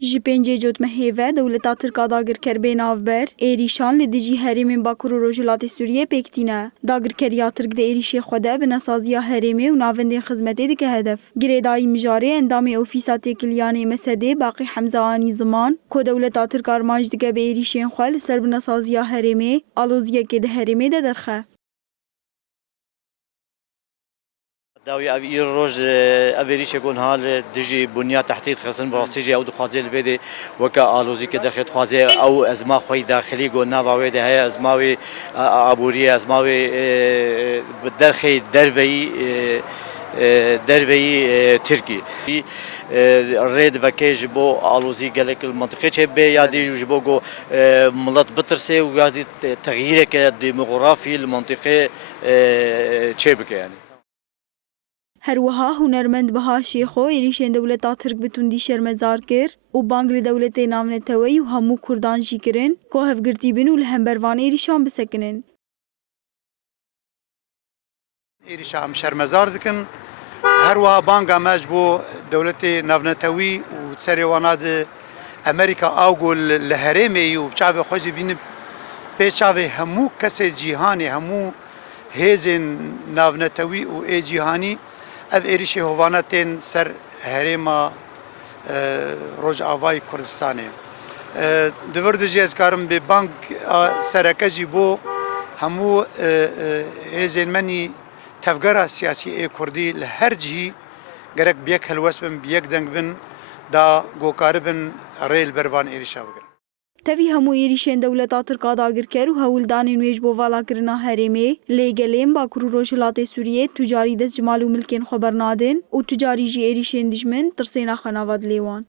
Ji pêncê cotmehêve dewleta Tirka dagirkerbê navber, êrîşan li dijî herêmên Bakur û Rojhilatê Sûriyê pêk tîne. Dagirkeriya Tirk di êrişê xwe de bi nesaziya herêmê û navendên xizmetê dike hedef. Girêdayî mijarê endamê Ofîsa Têkiliyanê Mesedê Baqî Hemza Anî Ziman, ku dewleta Tirk armanc dike bi êrişên xwe li ser bi nesaziya herêmê, aloziyekê di herêmê de derxe. داوی اوی روز اوریش کن حال دیجی بنیاد تحتیت خزن براسیجی او دخوازی الویده وکا آلوزی که دخل خوازی او ازما خوی داخلی گو نواوی ده های ازماوی عبوری ازماوی درخی دروی ترکی رید وکی جبو آلوزی گلک المنطقه چه به یادی جبو گو ملت بترسه و یادی تغییر که دموغرافی المنطقه چه بکه یعنی Herwiha hunermend Biha Şêxo êrişên dewleta Tirk bi tundî şermezar kir û bang li dewletê navneteweyî û hemû Kurdan jî kirin ku hevgirtî bin û li hembervan êrîşan bisekinin. êrişa em şermezar dikin. Her wiha banga me ji bo dewletê navnetewî û serê wana di Amerîka aw got li herêmê yî û çavê xwe jî bînin pê çavê hemû kesê cîhanê hemû hêzên navnetewî û ê cîhanî ev êrişê hovana tên ser herêma Rojavayê Kurdistanê. Di vir de jî ez karim bê bang sereke jî bo hemû hêzên menî tevgera siyasî ê Kurdî li her cihî gerek bi yek helwest bin bi yek deng bin da gokaribin rê li bervan êrişa bigirin. Tevî hemû êrişên dewleta Tirka dagirker û hewildanên wê ji bo valakirina herêmê, lêgelên Bakur û Rojhilatê Sûriyê tucarî destcimal û milkên xwe bernadin û tucarî jî êrişên dijmin tirsêna xwe nava dilê wan.